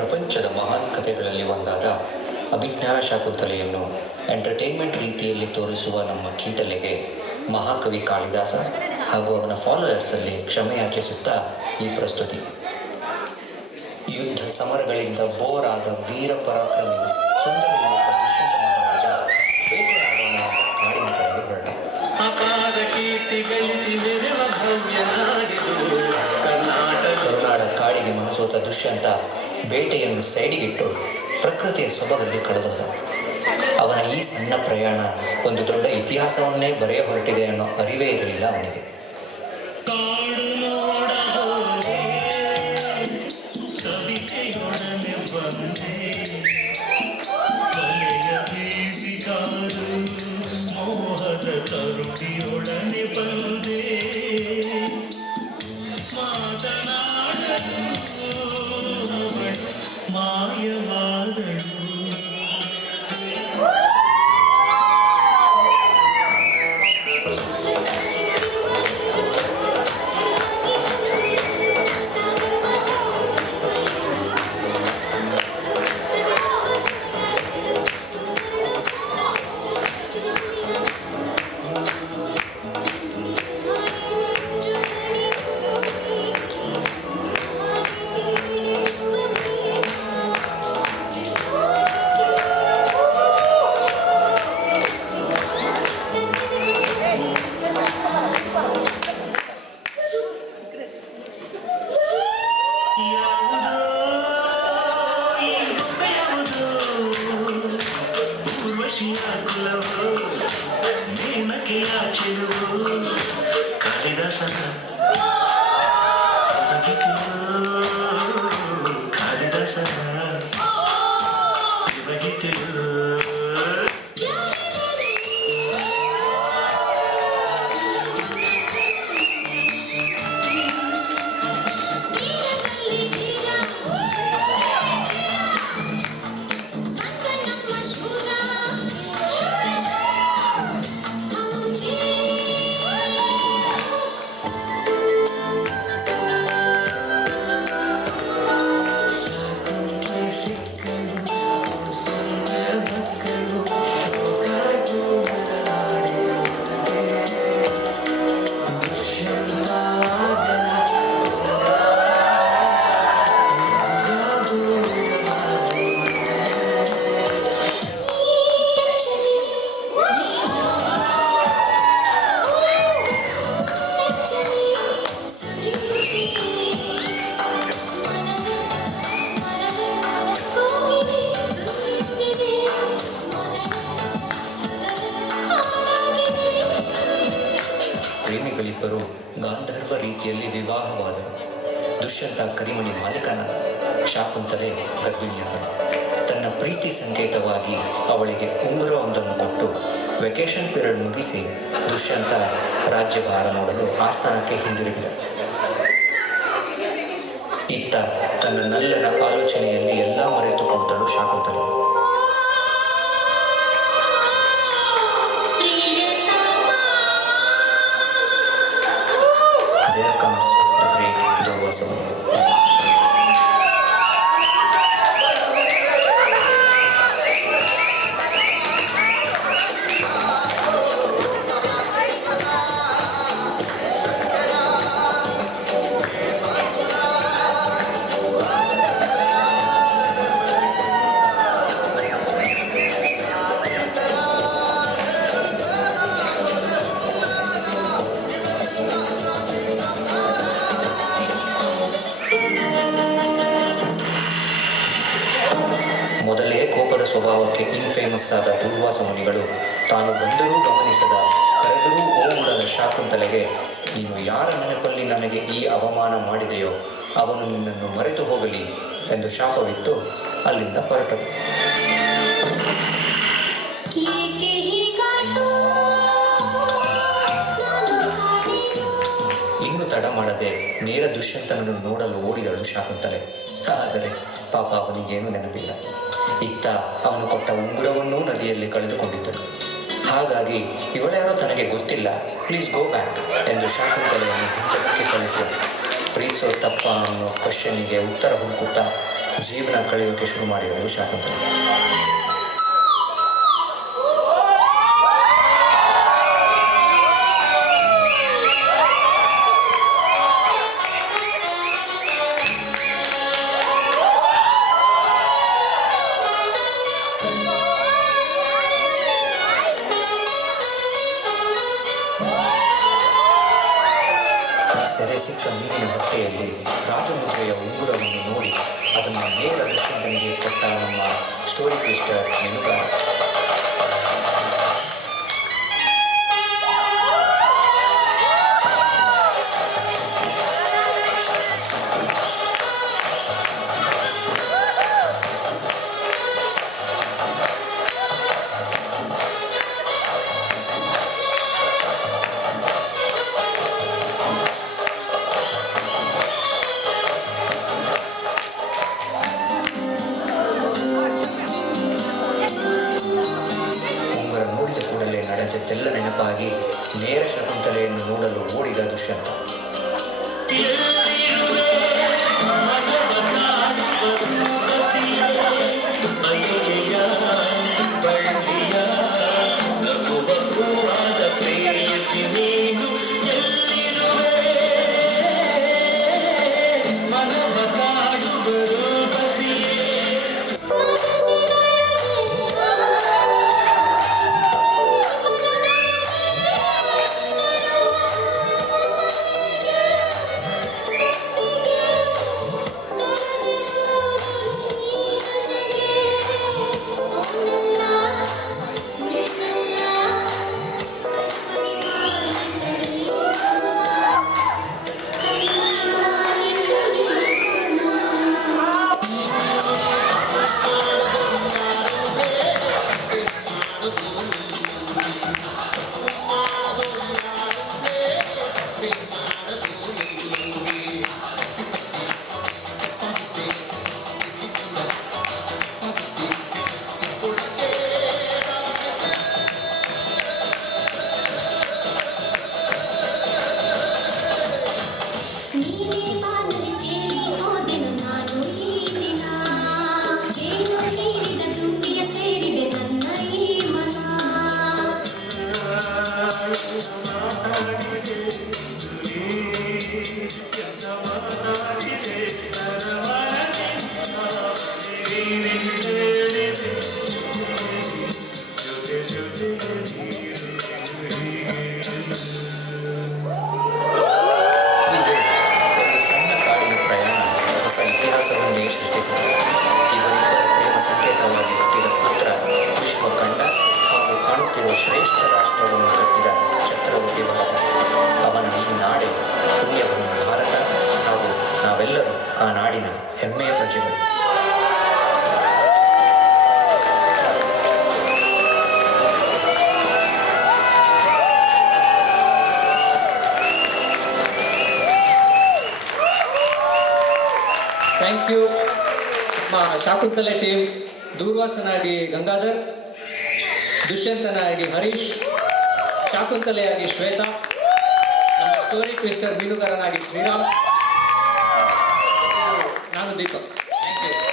ಪ್ರಪಂಚದ ಮಹಾನ್ ಕಥೆಗಳಲ್ಲಿ ಒಂದಾದ ಅಭಿಜ್ಞಾನ ಶಾಕುಂತಲೆಯನ್ನು ಎಂಟರ್ಟೈನ್ಮೆಂಟ್ ರೀತಿಯಲ್ಲಿ ತೋರಿಸುವ ನಮ್ಮ ಕೀಟಲೆಗೆ ಮಹಾಕವಿ ಕಾಳಿದಾಸ ಹಾಗೂ ಅವನ ಫಾಲೋಯರ್ಸಲ್ಲಿ ಕ್ಷಮೆಯಾಚಿಸುತ್ತಾ ಈ ಪ್ರಸ್ತುತಿ. ಯುದ್ಧ ಸಮರಗಳಿಂದ ಬೋರ್ ಆದ ವೀರ ಪರಾಕ್ರಮಿ ಸುಂದರ ಯುವಕ ದುಷ್ಯಂತ ಮಹಾರಾಜ ಬೇಟೆಯಾಡೋಣ ಅಂತ ಕಾಡಿನ ಕಡೆಗೆ ಹೊರಟ. ಕರುನಾಡ ಕಾಡಿಗೆ ಮನಸೋತ ದುಷ್ಯಂತ ಬೇಟೆಯನ್ನು ಸೈಡಿಗಿಟ್ಟು ಪ್ರಕೃತಿಯ ಸೊಬಗಲ್ಲಿ ಕಳೆದೋದ. ಅವನ ಈ ಸಣ್ಣ ಪ್ರಯಾಣ ಒಂದು ದೊಡ್ಡ ಇತಿಹಾಸವನ್ನೇ ಬರೆಯ ಹೊರಟಿದೆ ಅನ್ನೋ ಅರಿವೇ ಇರಲಿಲ್ಲ ಅವನಿಗೆ. ತರುಣಿಯೊಡನೆ ಬಂದೆ ಮಾತನಾಡಲು ಅವಳು ಮಾಯವಾದಳು. ಕಾಳಿದಾಸನ ಪ್ರೇಮಿಗಳಿಬ್ಬರು ಗಾಂಧರ್ವ ರೀತಿಯಲ್ಲಿ ವಿವಾಹವಾದರು. ದುಷ್ಯಂತ ಕರಿಮಣಿ ಮಾಲೀಕನಾದ, ಶಾಕುಂತಲೆ ಗರ್ಭಿಣಿಯಾದಳು. ತನ್ನ ಪ್ರೀತಿ ಸಂಕೇತವಾಗಿ ಅವಳಿಗೆ ಉಂಗುರವೊಂದನ್ನು ಕೊಟ್ಟು ವೆಕೇಶನ್ ಪೀರಿಯಡ್ ಮುಗಿಸಿ ದುಷ್ಯಂತ ರಾಜ್ಯಭಾರ ನೋಡಲು ಆಸ್ಥಾನಕ್ಕೆ ಹಿಂದಿರುಗಿದ. ಇತ್ತ ತನ್ನ ನಲ್ಲನ ಆಲೋಚನೆಯಲ್ಲಿ ಎಲ್ಲ ಮರೆತು ಕೂತಳು Shakuntale. There comes the great Durvasa. ಮೊದಲೇ ಕೋಪದ ಸ್ವಭಾವಕ್ಕೆ ಇನ್ಫೇಮಸ್ ಆದ ದೂರ್ವಾಸ ಮುನಿಗಳು ತಾನು ಬಂದರೂ ಗಮನಿಸದ, ಕರೆದರೂ ಓಡದ ಶಾಕುಂತಲೆಗೆ, ನೀನು ಯಾರ ನೆನಪಲ್ಲಿ ನನಗೆ ಈ ಅವಮಾನ ಮಾಡಿದೆಯೋ ಅವನು ನಿನ್ನನ್ನು ಮರೆತು ಹೋಗಲಿ ಎಂದು ಶಾಪವಿತ್ತು ಅಲ್ಲಿಂದ ಹೊರಟರು. ಇನ್ನು ತಡ ಮಾಡದೆ ನೇರ ದುಷ್ಯಂತನನ್ನು ನೋಡಲು ಓಡಿದಳು ಶಾಕುಂತಲೆ. ಆದರೆ ಪಾಪ ಅವನಿಗೇನು ನೆನಪಿಲ್ಲ. ಇತ್ತ ಅವನು ಕೊಟ್ಟ ಉಂಗುರವನ್ನೂ ನದಿಯಲ್ಲಿ ಕಳೆದುಕೊಂಡಿದ್ದಳು. ಹಾಗಾಗಿ ಇವಳ್ಯಾರೋ ತನಗೆ ಗೊತ್ತಿಲ್ಲ, ಪ್ಲೀಸ್ ಗೋ ಬ್ಯಾಕ್ ಎಂದು ಶಾಕುಂತಲೆಯನ್ನು ಹಿಂದಕ್ಕೆ ಕಳಿಸಿದ. ಪ್ರೀತಿಸೋ ತಪ್ಪ ಅನ್ನೋ ಕ್ವಶನ್ನಿಗೆ ಉತ್ತರ ಹುಡುಕುತ್ತಾ ಜೀವನ ಕಳೆಯೋಕೆ ಶುರು ಮಾಡಿದರು ಶಾಕುಂತಲೆ. ಸೆರೆ ಸಿಕ್ಕ ಮೀನಿನ ಹೊಟ್ಟೆಯಲ್ಲಿ ರಾಜಮುದ್ರೆಯ ಉಂಗುರವನ್ನು ನೋಡಿ ಅದನ್ನು ನೇರ ದುಷ್ಯಂತನಿಗೆ ಕೊಟ್ಟ ನಮ್ಮ ಸ್ಟೋರಿ ಟ್ವಿಸ್ಟರ್ ಮೆನುಗಾರ. ನಡೆದದ್ದೆಲ್ಲ ನೆನಪಾಗಿ ನೇರ ಶಕುಂತಲೆಯನ್ನು ನೋಡಲು ಓಡಿದ ದುಷ್ಯಂತ. ಇತಿಹಾಸವನ್ನೇ ಸೃಷ್ಟಿಸಿದರು. ಇವರಿಬ್ಬರ ಪ್ರೇಮ ಸಂಕೇತವಾಗಿ ಹುಟ್ಟಿದ ಪುತ್ರ ವಿಶ್ವಕಂಡ ಹಾಗೂ ಕಾಣುತ್ತಿರುವ ಶ್ರೇಷ್ಠ ರಾಷ್ಟ್ರವನ್ನು ಕಟ್ಟಿದ ಚಕ್ರವರ್ತಿ ಭರತ. ಅವನ ಈ ನಾಡೆ ಪುಣ್ಯವನ್ನು ಭಾರತ ಹಾಗೂ ನಾವೆಲ್ಲರೂ ಆ ನಾಡಿನ ಹೆಮ್ಮೆಯ ಪ್ರಜೆಗಳು. Thank you Shakuntale team. ದೂರ್ವಾಸನಾಗಿ ಗಂಗಾಧರ್, ದುಷ್ಯಂತನಾಗಿ ಹರೀಶ್, ಶಾಕುಂತಲೆಯಾಗಿ ಶ್ವೇತಾ, ನಮ್ಮ ಸ್ಟೋರಿ ಟ್ವಿಸ್ಟರ್ ಮೀನುಗಾರನಾಗಿ ಶ್ರೀರಾಮ್, ನಾನು ದೀಪಕ್. Thank you.